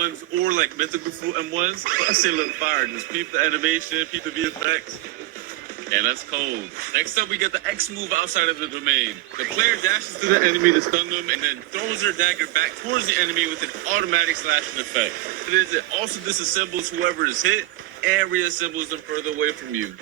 ones or like mythical fruit M1s. Plus they look fire. Just peep the animation, peep the VFX. Yeah, that's cold. Next up, we got the X move outside of the domain. The player dashes to the enemy to stun them and then throws their dagger back towards the enemy with an automatic slashing effect. It also disassembles whoever is hit and reassembles them further away from you.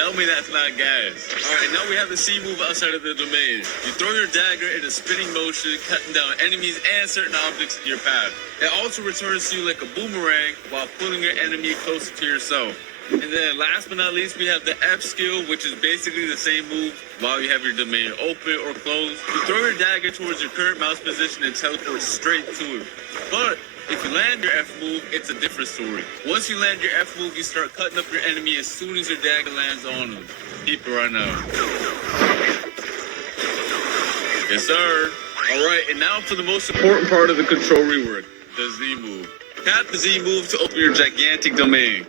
Tell me that's not gas. Alright, now we have the C move outside of the domain. You throw your dagger in a spinning motion, cutting down enemies and certain objects in your path. It also returns to you like a boomerang while pulling your enemy closer to yourself. And then last but not least, we have the F skill, which is basically the same move while you have your domain open or closed. You throw your dagger towards your current mouse position and teleport straight to it. But if you land your F move, it's a different story. Once you land your F move, you start cutting up your enemy as soon as your dagger lands on them. Keep it right now. Yes, sir. Alright, and now for the most important part of the control rework, the Z move. Tap the Z move to open your gigantic domain.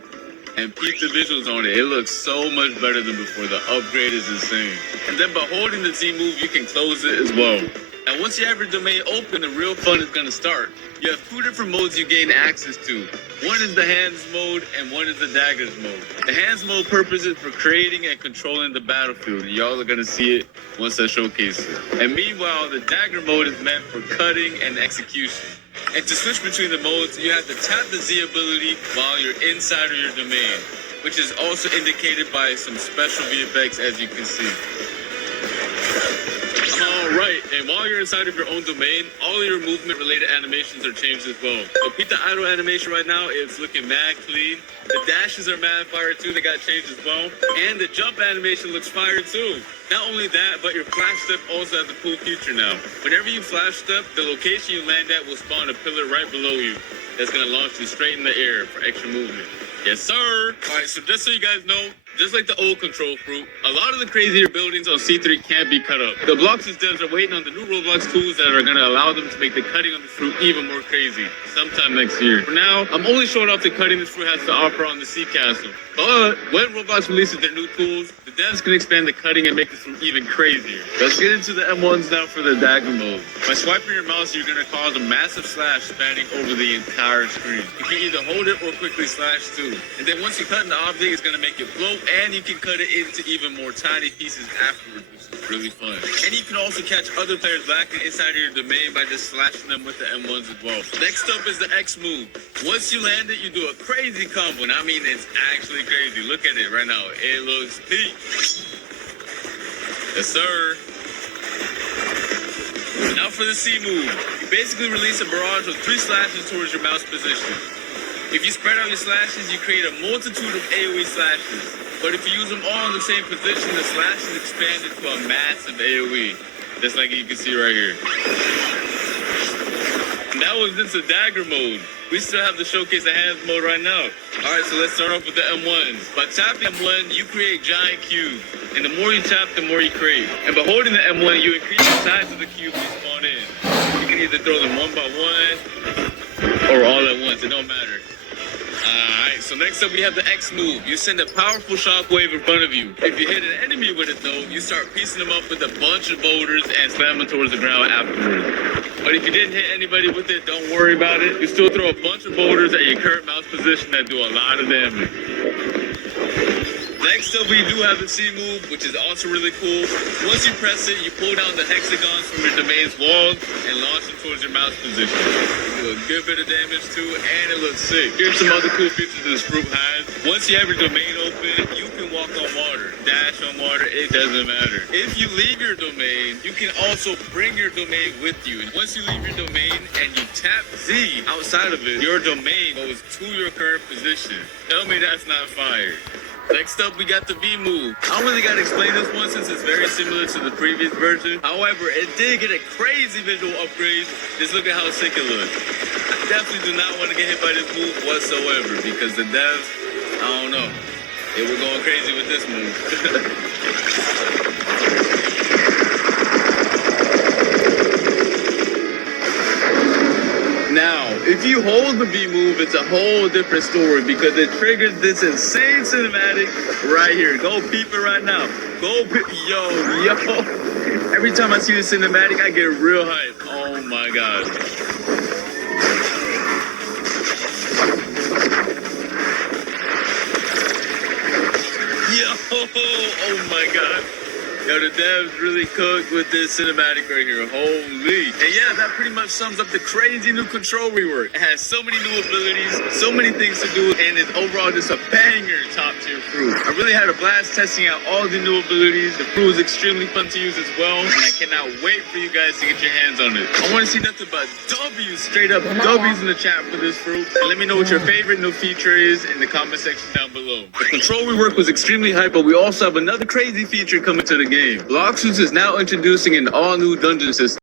And peep the visuals on it. It looks so much better than before. The upgrade is insane. And then by holding the Z move, you can close it as well. And once you have your domain open, the real fun is going to start. You have two different modes you gain access to. One is the hands mode and one is the daggers mode. The hands mode purpose is for creating and controlling the battlefield. And y'all are going to see it once I showcase it. And meanwhile, the dagger mode is meant for cutting and execution. And to switch between the modes, you have to tap the Z ability while you're inside of your domain, which is also indicated by some special VFX, as you can see. Alright, and while you're inside of your own domain, all your movement-related animations are changed as well. So peep the idle animation right now, it's looking mad clean. The dashes are mad fire too, they got changed as well. And the jump animation looks fire too. Not only that, but your flash step also has a cool feature now. Whenever you flash step, the location you land at will spawn a pillar right below you that's going to launch you straight in the air for extra movement. Yes, sir. Alright, so just so you guys know, just like the old control fruit, a lot of the crazier buildings on C3 can't be cut up. The blox devs are waiting on the new Roblox tools that are going to allow them to make the cutting of the fruit even more crazy sometime next year. For now, I'm only showing off the cutting this fruit has to offer on the Sea Castle. But when Roblox releases their new tools, the devs can expand the cutting and make this fruit even crazier. Let's get into the M1s now for the dagger mode. By swiping your mouse, you're going to cause a massive slash spanning over the entire screen. You can either hold it or quickly slash too. And then once you cut the object, it's going to make it float, and you can cut it into even more tiny pieces afterwards, which is really fun. And you can also catch other players lacking inside of your domain by just slashing them with the M1s as well. Next up is the X move. Once you land it, you do a crazy combo, and I mean it's actually crazy. Look at it right now. It looks peak. Yes, sir. Now for the C move. You basically release a barrage of 3 slashes towards your mouse position. If you spread out your slashes, you create a multitude of AoE slashes. But if you use them all in the same position, the slashes expand into a massive AoE. Just like you can see right here. And that was into dagger mode. We still have to showcase the hands mode right now. Alright, so let's start off with the M1s. By tapping M1, you create giant cubes. And the more you tap, the more you create. And by holding the M1, you increase the size of the cube you spawn in. You can either throw them one by one or all at once. It don't matter. Alright, so next up we have the X move. You send a powerful shockwave in front of you. If you hit an enemy with it though, you start piecing them up with a bunch of boulders and slam them towards the ground afterwards. But if you didn't hit anybody with it, don't worry about it. You still throw a bunch of boulders at your current mouse position that do a lot of damage. Next up, we do have the C move, which is also really cool. Once you press it, you pull down the hexagons from your domain's walls and launch them towards your mouse position. You do a good bit of damage too, and it looks sick. Here's some other cool features this fruit has. Once you have your domain open, you can walk on water, dash on water, it doesn't matter. If you leave your domain, you can also bring your domain with you. And once you leave your domain and you tap Z outside of it, your domain goes to your current position. Tell me that's not fire. Next up, we got the V move. I don't really got to explain this one since it's very similar to the previous version. However, it did get a crazy visual upgrade. Just look at how sick it looks. I definitely do not want to get hit by this move whatsoever because the devs, I don't know, they were going crazy with this move. Now, if you hold the B move, it's a whole different story because it triggers this insane cinematic right here. Go peep it right now. Go peep. Yo. Every time I see the cinematic, I get real hype. Oh my God. Yo, the devs really cooked with this cinematic right here. Holy. And yeah, that pretty much sums up the crazy new control rework. It has so many new abilities, so many things to do, and it's overall just a banger top tier fruit. I really had a blast testing out all the new abilities. The fruit was extremely fun to use as well, and I cannot wait for you guys to get your hands on it. I want to see nothing but W's, straight up W's in the chat for this fruit. And let me know what your favorite new feature is in the comment section down below. The control rework was extremely hype, but we also have another crazy feature coming to the game. Blox is now introducing an all-new dungeon system.